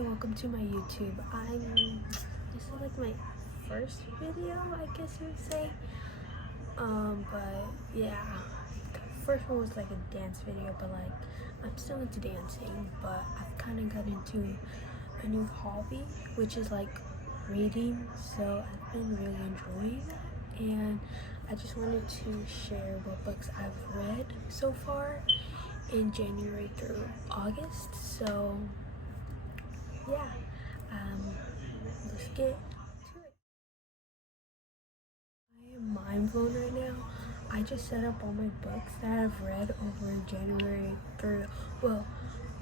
welcome to my YouTube. This is like my first video, I guess you would say. But yeah, the first one was like a dance video, but like I'm still into dancing, but I've kind of got into a new hobby, which is like reading. So I've been really enjoying that, and I just wanted to share what books I've read so far in January through August. So yeah, let's get to it. I am mind blown right now. I just set up all my books that I've read over January through, well,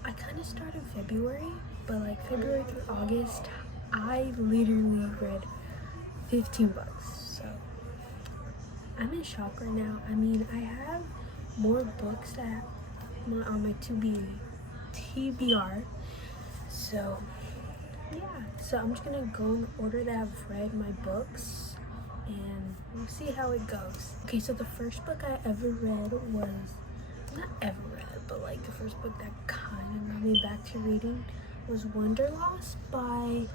I kind of started February, but like February through August, I literally read 15 books. So I'm in shock right now. I mean, I have more books that on my TBR. So yeah, so I'm just gonna go in the order that I've read my books and we'll see how it goes. Okay, so the first book I ever read was, not ever read, but like the first book that kind of got me back to reading was Wanderlust by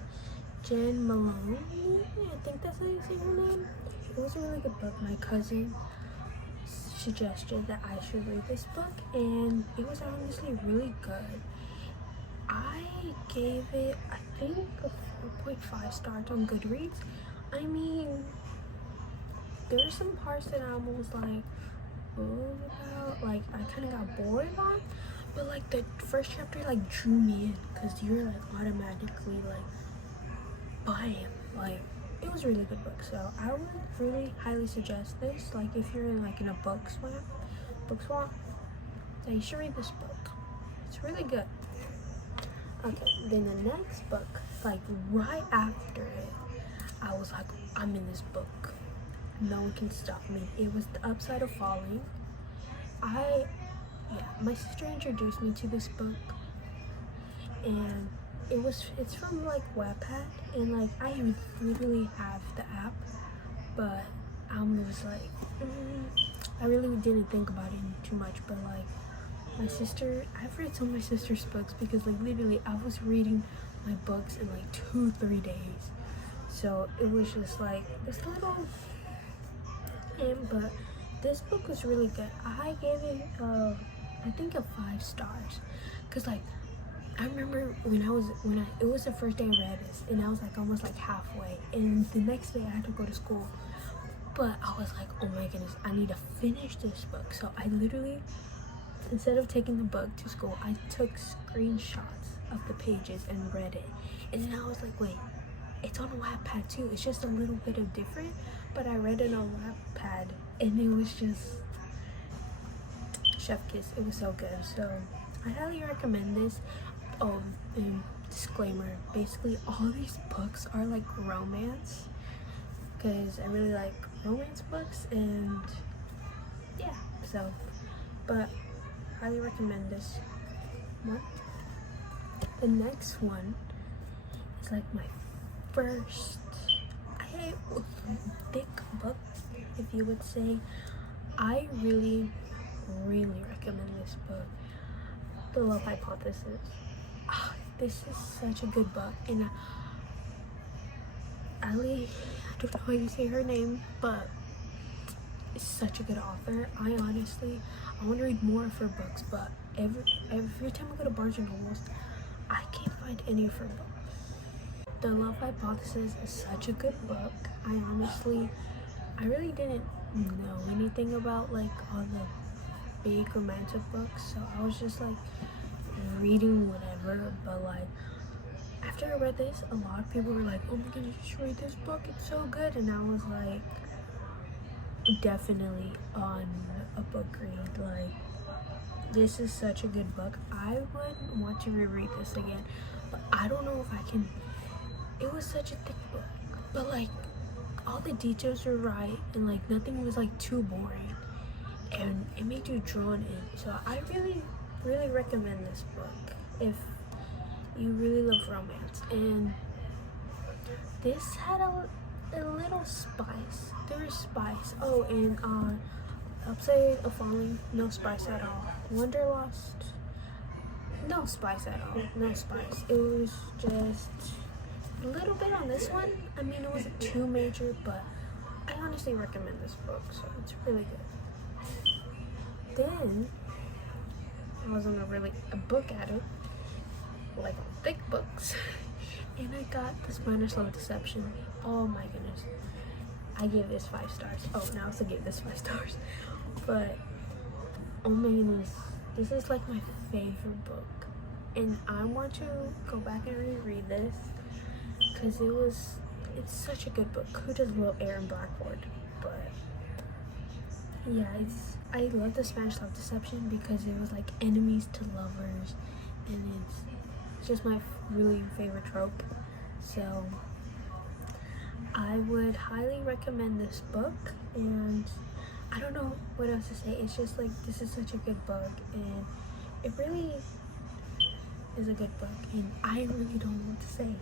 Jen Malone. I think that's how you say her name. It was a really good book. My cousin suggested that I should read this book, and it was honestly really good. I gave it, I think, a 4.5 stars on Goodreads. I mean, there were some parts that I was like, oh, about, like I kind of got bored on, but like the first chapter like drew me in because you're like automatically like buying. Like, it was a really good book, so I would really highly suggest this. Like, if you're in like in a book swap, so you should read this book. It's really good. Okay, then the next book, like right after it, I was like, I'm in this book. No one can stop me. It was The Upside of Falling. My sister introduced me to this book, and it's from like Wattpad, and like I literally have the app, but I was like, I really didn't think about it too much, but like my sister, I've read some of my sister's books because like literally I was reading my books in like 2-3 days. So it was just like this little, but this book was really good. I gave it I think a 5 stars, because like I remember it was the first day I read this, and I was like almost like halfway, and the next day I had to go to school, but I was like, oh my goodness, I need to finish this book. So I literally, instead of taking the book to school, I took screenshots of the pages and read it. And then I was like, wait, it's on Wattpad too. It's just a little bit of different, but I read it on Wattpad, and it was just chef kiss. It was so good. So I highly recommend this. And disclaimer, basically all these books are like romance, because I really like romance books, and yeah, so, but highly recommend this one. The next one is like my first thick book, if you would say. I really recommend this book, The Love Hypothesis. This is such a good book, and Ali, I don't know how you say her name, but it's such a good author. I want to read more of her books, but every time I go to Barnes and Nobles, I can't find any of her books. The Love Hypothesis is such a good book. I really didn't know anything about like all the big romantic books, so I was just like reading whatever, but like after I read this, a lot of people were like, oh my goodness, you should read this book, it's so good. And I was like, definitely on a book read. Like, this is such a good book. I would want to reread this again, but I don't know if I can. It was such a thick book, but like all the details were right, and like nothing was like too boring, and it made you drawn in. So I really recommend this book if you really love romance. And this had a little spice. There was spice. Oh, and Upside of Falling, no spice at all. Wanderlust, no spice at all. No spice. It was just a little bit on this one. I mean, it wasn't too major, but I honestly recommend this book, so it's really good. Then I was on a book addict, like thick books, and I got The Spanish Love Deception. Oh my goodness. I gave this 5 stars. Oh, now I also gave this 5 stars. But, oh my goodness, this is like my favorite book. And I want to go back and reread this because it's such a good book. Who doesn't love Aaron Blackford? But, yeah, I love The Spanish Love Deception because it was like enemies to lovers. And it's just my really favorite trope. So I would highly recommend this book, and I don't know what else to say. It's just like, this is such a good book, and it really is a good book, and I really don't know what to say.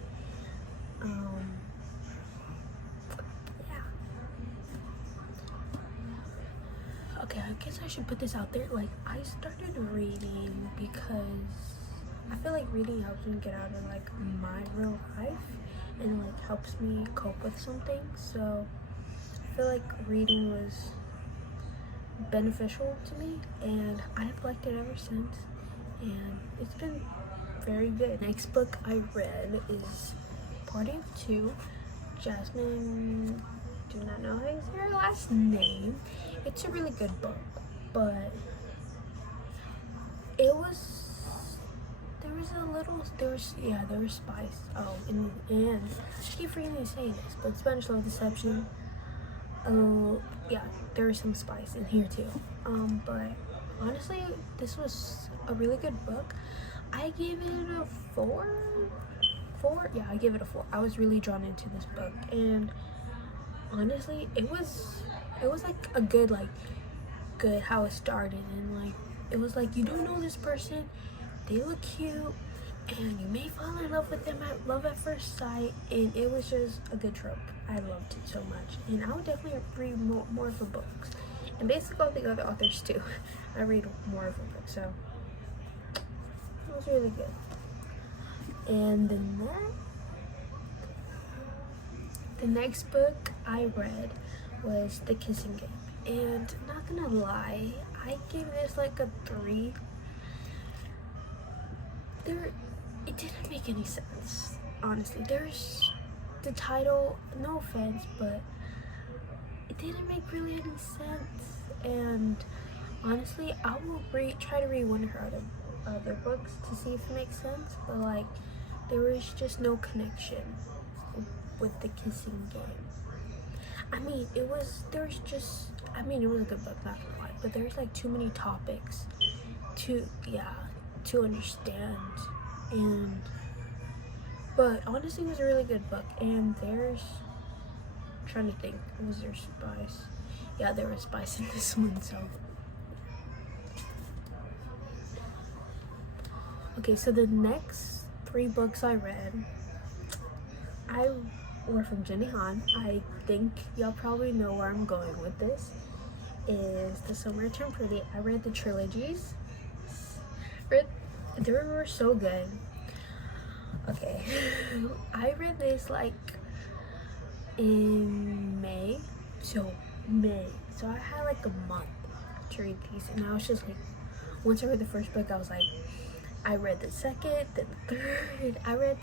Yeah. Okay, I guess I should put this out there. Like, I started reading because I feel like reading helps me get out of like my real life and like helps me cope with something. So I feel like reading was beneficial to me, and I've liked it ever since, and it's been very good. Next book I read is Party of Two. Jasmine, do not know how to say her last name. It's a really good book, but there was spice. Oh, and I keep forgetting to say this, but Spanish Love Deception. Yeah, there was some spice in here too. But honestly, this was a really good book. I gave it a 4. Yeah, I gave it a 4. I was really drawn into this book, and honestly, it was like a good how it started, and like it was like, you don't know this person, they look cute, and you may fall in love with them at love at first sight, and it was just a good trope. I loved it so much, and I would definitely read more of her books, and basically all the other authors too. I read more of her books, so it was really good. And the next book I read was The Kissing Game, and not gonna lie, I gave this like a 3. It didn't make any sense, honestly. There's the title, no offense, but it didn't make really any sense, and honestly, I will try to read one of her other books to see if it makes sense, but like, there was just no connection with The Kissing Game. I mean, it was a good book, not gonna lie, but there's like too many topics to understand, but honestly, it was a really good book. And trying to think, was there spice? Yeah, there was spice in this one. So okay, so the next 3 books I read were from Jenny Han. I think y'all probably know where I'm going with this. Is The Summer Turned Pretty. I read the trilogies. They were so good. Okay, I read this like in May. So I had like a month to read these, and I was just like, once I read the first book, I was like, I read the second, then the third. I read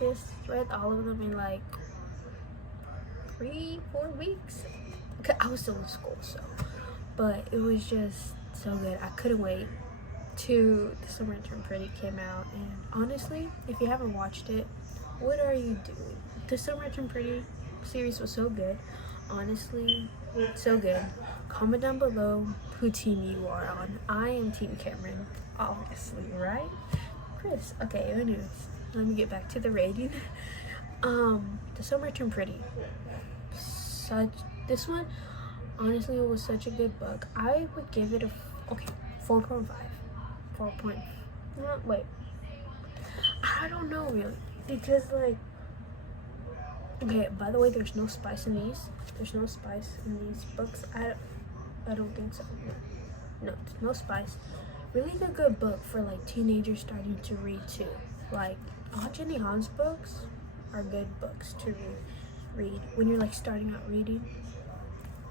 all of them in like 3-4 weeks. I was still in school, so, but it was just so good. I couldn't wait till The Summer Turned Pretty came out. And honestly, if you haven't watched it, what are you doing? The Summer Turned Pretty series was so good. Honestly, so good. Comment down below who team you are on. I am Team Cameron, obviously, right? Chris. Okay, anyways, let me get back to the rating. The Summer Turned Pretty. This one, honestly, it was such a good book. I would give it a 4.5. 4 point. Wait. I don't know really, because like, okay, by the way, there's no spice in these. There's no spice in these books. I don't think so. No, no spice. really good book for like teenagers starting to read too. Like all Jenny Han's books are good books to read when you're like starting out reading,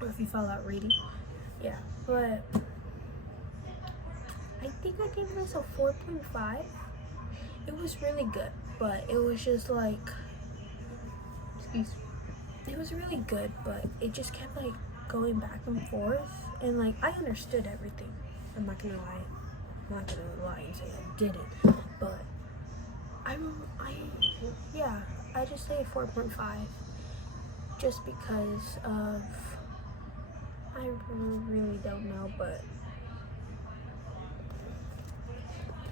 or if you fall out reading. Yeah, but I think I gave this a 4.5. It was really good, but it was just like, it was really good, but it just kept like going back and forth, and like I understood everything. I'm not gonna lie and say I didn't, but I just say 4.5 just because of, I really don't know, but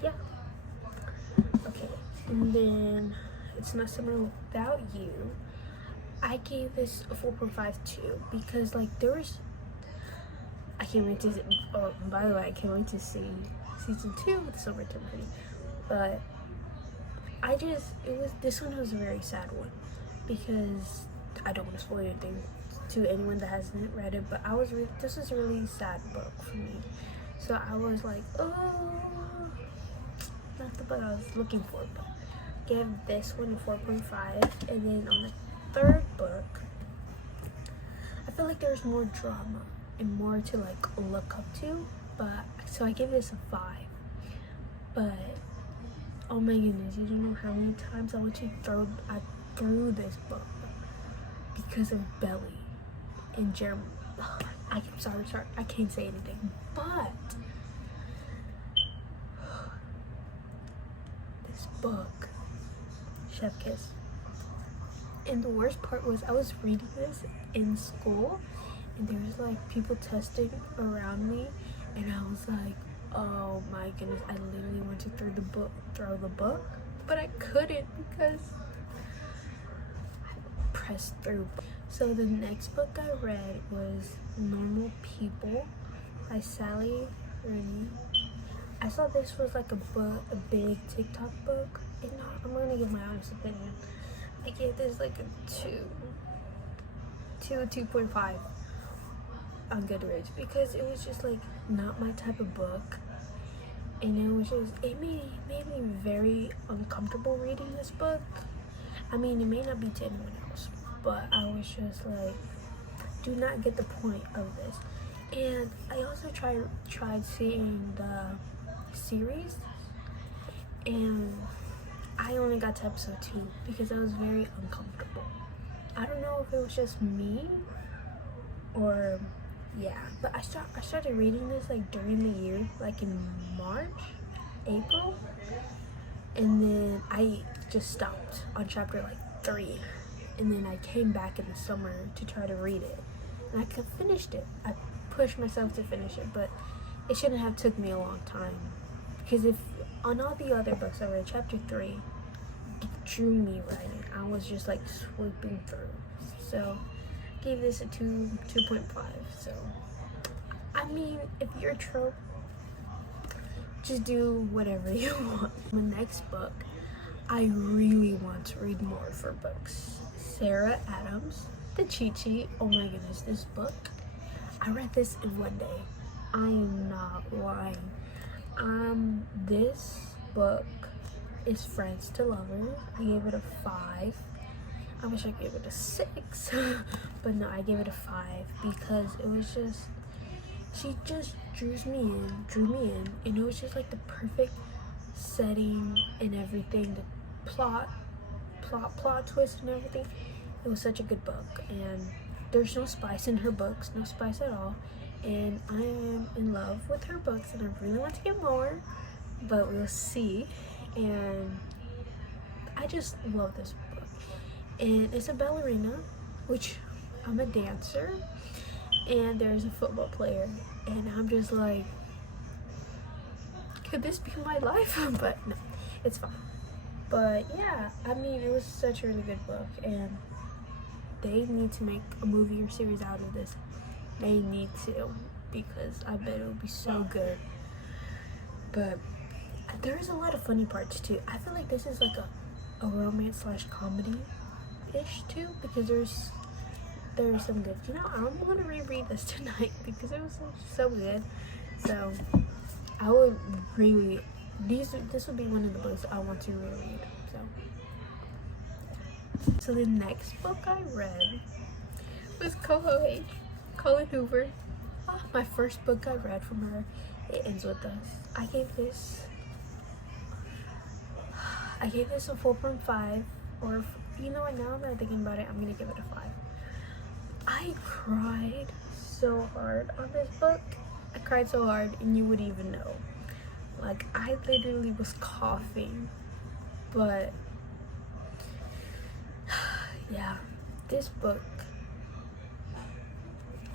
yeah. Okay, and then It's Not Summer Without You. I gave this a 4.5 too, because like I can't wait to, oh, by the way, I can't wait to see season 2 with Summertime Honey. But this one was a very sad one, because I don't want to spoil anything to anyone that hasn't read it, but this was a really sad book for me. So I was like, oh, not the book I was looking for, but give this one a 4.5. And then on the third book, I feel like there's more drama and more to like look up to, but so I give this a 5. But oh my goodness, you don't know how many times I threw this book because of Belly and Jeremy. I'm sorry, I can't say anything, but this book, Chef Kiss. And the worst part was I was reading this in school, and there was like people testing around me, and I was like, oh my goodness, I literally wanted to throw the book, but I couldn't because I pressed through. So the next book I read was Normal People by Sally Rooney. I saw this was like a big TikTok book, and I'm gonna give my honest opinion. I gave this like a 2.5 on Goodreads, because it was just like not my type of book, and it made me very uncomfortable reading this book. I mean, it may not be to anyone else, but I was just like, do not get the point of this. And I also tried seeing the series, and I only got to episode 2 because I was very uncomfortable. I don't know if it was just me or yeah, but I started reading this like during the year, like in March, April, and then I just stopped on chapter like 3, and then I came back in the summer to try to read it, and I finished it. I pushed myself to finish it, but it shouldn't have took me a long time, because if on all the other books I read, chapter 3 drew me right in. I was just like swooping through. So gave this a 2.5. So I mean, if you're a trope, just do whatever you want. The next book, I really want to read more of her books. Sarah Adams, The Cheat Sheet. Oh my goodness, this book, I read this in one day. I am not lying. This book is Friends to Lovers. I gave it a 5. I wish I gave it a 6, but no, I gave it a 5 because it was just, she just drew me in, and it was just like the perfect setting and everything, the plot twist and everything. It was such a good book, and there's no spice in her books, no spice at all, and I am in love with her books, and I really want to get more, but we'll see. And I just love this book, and it's a ballerina, which I'm a dancer, and there's a football player, and I'm just like, could this be my life? But no, it's fine. But yeah, I mean, it was such a really good book, and they need to make a movie or series out of this. They need to, because I bet it would be so good. But there's a lot of funny parts too. I feel like this is like a romance / comedy ish too, because there's some good, I'm gonna reread this tonight because it was so good. So I would really, this would be one of the books I want to reread. So the next book I read was Colin Hoover. My first book I read from her, It Ends With Us. I gave this a 4.5, or you know what, now that I'm thinking about it, I'm gonna give it a 5. I cried so hard on this book. I cried so hard and you would even know. Like, I literally was coughing. But yeah, this book,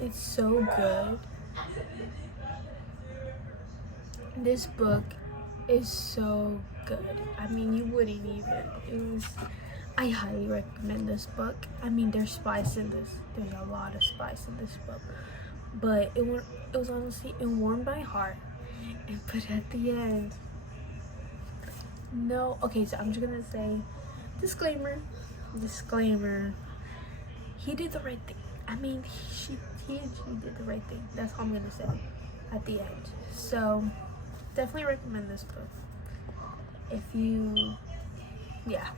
it's so good. This book is so good. I mean, you wouldn't even, I highly recommend this book. I mean, there's spice in this. There's a lot of spice in this book. But it was honestly, it warmed my heart. But at the end, no. Okay, so I'm just gonna say, disclaimer. He did the right thing. I mean, he and she did the right thing. That's all I'm gonna say at the end. So definitely recommend this book. If you, yeah.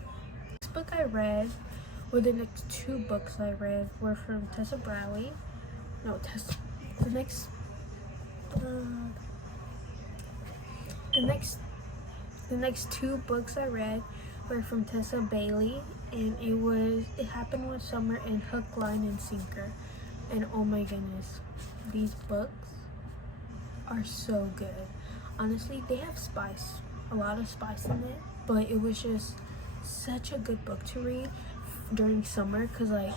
This book I read, or the next 2 books I read, were from Tessa Bradley. No, the next 2 books I read were from Tessa Bailey, and it happened one summer in Hook, Line, and Sinker. And oh my goodness, these books are so good. Honestly, they have spice, a lot of spice in it, but it was just such a good book to read during summer, because like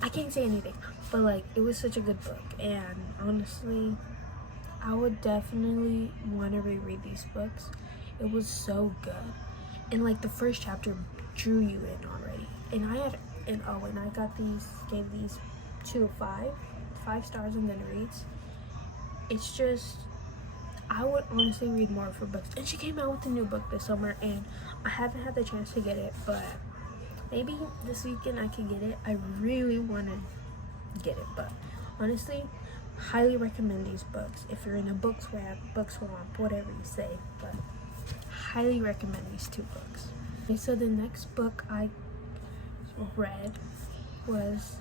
I can't say anything, but like, it was such a good book. And honestly, I would definitely want to reread these books. It was so good, and like the first chapter drew you in already. And I gave these 2 of 5 stars on Goodreads. It's just, I would honestly read more of her books. And she came out with a new book this summer, and I haven't had the chance to get it, but maybe this weekend I could get it. I really want to get it, but honestly, highly recommend these books if you're in a book swamp, whatever you say. But highly recommend these 2 books. Okay, so the next book I read was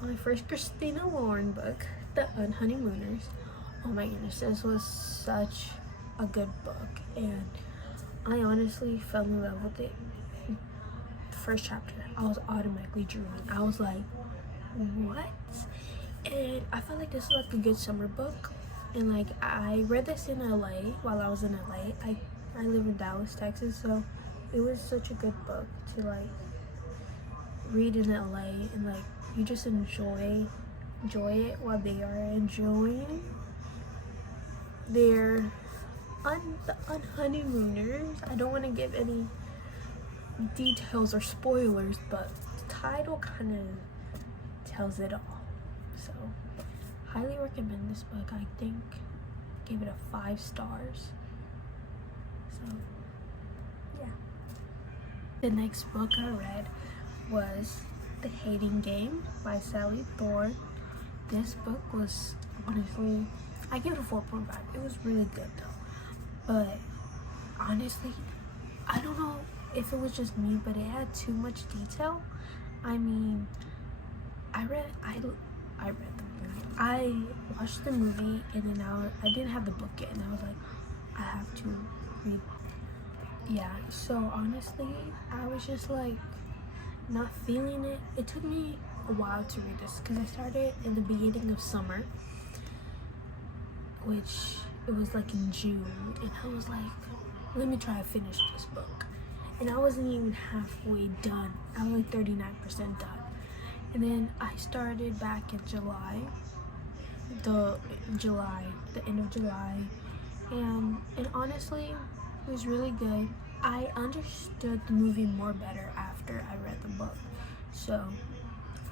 my first Christina Lauren book, The Unhoneymooners. Oh my goodness, this was such a good book, and I honestly fell in love with it. The first chapter, I was automatically drawn. I was like, what? And I felt like this was like a good summer book. And like, I read this in LA while I was in LA. I live in Dallas, Texas, so it was such a good book to like read in LA, and like, you just enjoy it while they are enjoying their honeymooners. I don't want to give any details or spoilers, but the title kind of tells it all. So highly recommend this book. I think gave it a 5 stars. So yeah. The next book I read was The Hating Game by Sally Thorne. This book was honestly, I give it a 4.5. It was really good though. But honestly, I don't know if it was just me, but it had too much detail. I mean, I watched the movie, and then I didn't have the book yet, and I was like, I have to read. Yeah, so honestly, I was just like not feeling it. It took me a while to read this because I started in the beginning of summer, which it was like in June, and I was like, let me try to finish this book. And I wasn't even halfway done. I was like 39% done. And then I started back in July, the end of July, and honestly, it was really good. I understood the movie better after I read the book. So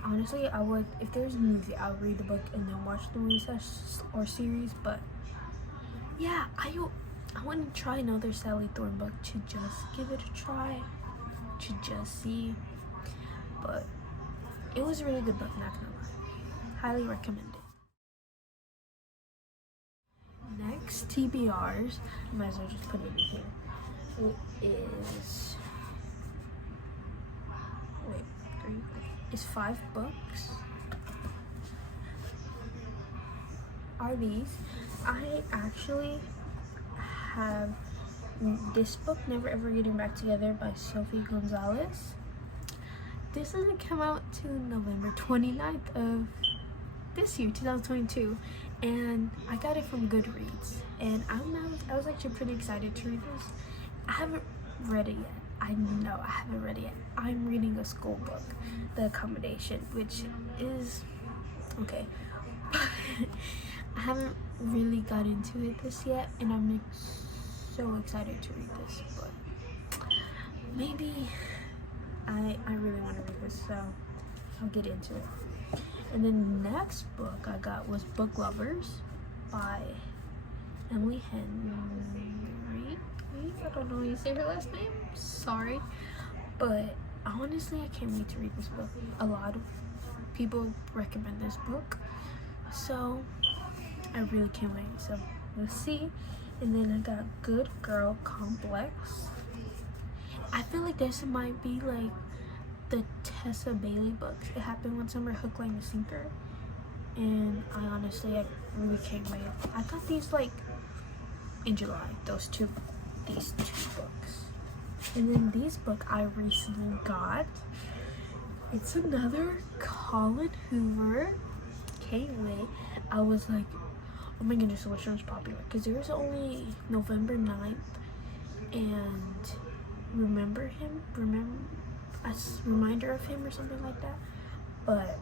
honestly, I would, if there's a movie, I'll read the book and then watch the movie or series. But yeah, I want to try another Sally Thorne book to just give it a try, to just see. But it was a really good book, not gonna lie. Highly recommend it. next TBRs, I might as well just put it in here. It is, wait, it's 5 books. Are these? I actually have this book, Never Ever Getting Back Together by Sophie Gonzalez. This doesn't come out till November 29th of this year, 2022, and I got it from Goodreads, and I was actually pretty excited to read this. I haven't read it yet. I know I haven't read it yet. I'm reading a school book, The Accommodation, which is okay. I haven't really got into it this yet, and I'm so excited to read this, but maybe I really want to read this, so I'll get into it. And then the next book I got was Book Lovers by Emily Henry. I don't know how you say her last name, sorry, but honestly I can't wait to read this book. A lot of people recommend this book, so I really can't wait. So we'll see. And then I got Good Girl Complex. I feel like this might be like the Tessa Bailey books. It happened one summer, Hook, Line, and Sinker, and I really can't wait. I got these like in July, these two books. And then these book I recently got. It's another Colin Hoover. Can't wait. I was like, oh my goodness, which one's popular? Because there was only November 9th and a reminder of him or something like that. But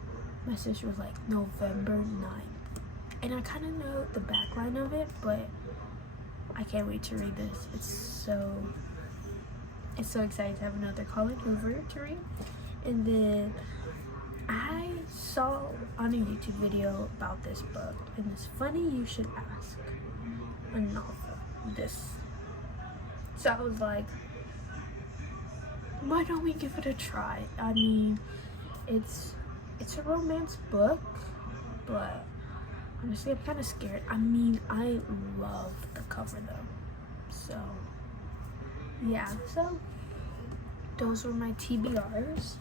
my sister was like November 9th. And I kind of know the backline of it, but I can't wait to read this. It's so exciting to have another Colin Hoover to read. And then I saw on a YouTube video about this book, and it's funny you should ask, a novel, this. So I was like, why don't we give it a try? I mean, it's a romance book, but honestly I'm kind of scared. I mean, I love the cover though. So yeah, so those were my TBRs.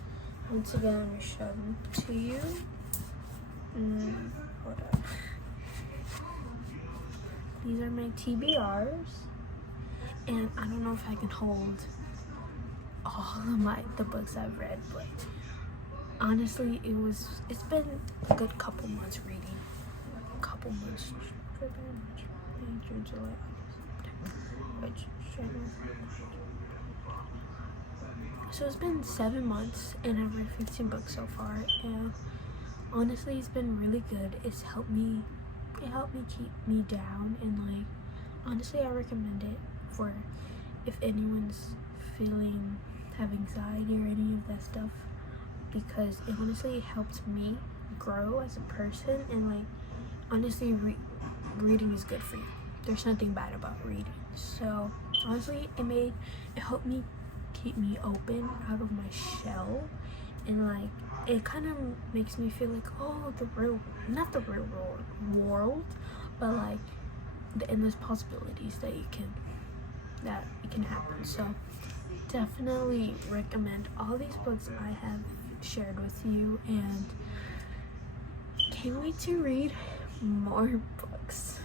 Once again, I'm gonna show them to you. Hold on. These are my TBRs, and I don't know if I can hold all of the books I've read, but honestly, it's been a good couple months reading. June, July, August, so it's been 7 months, and I've read 15 books so far, and honestly it's been really good. It helped me keep me down, and like honestly I recommend it for if anyone's have anxiety or any of that stuff, because it honestly helps me grow as a person, and like honestly reading is good for you. There's nothing bad about reading. So honestly it helped me keep me open out of my shell, and like it kind of makes me feel like, oh, not the real world, but like the endless possibilities that it can happen. So definitely recommend all these books I have shared with you, and can't wait to read more books.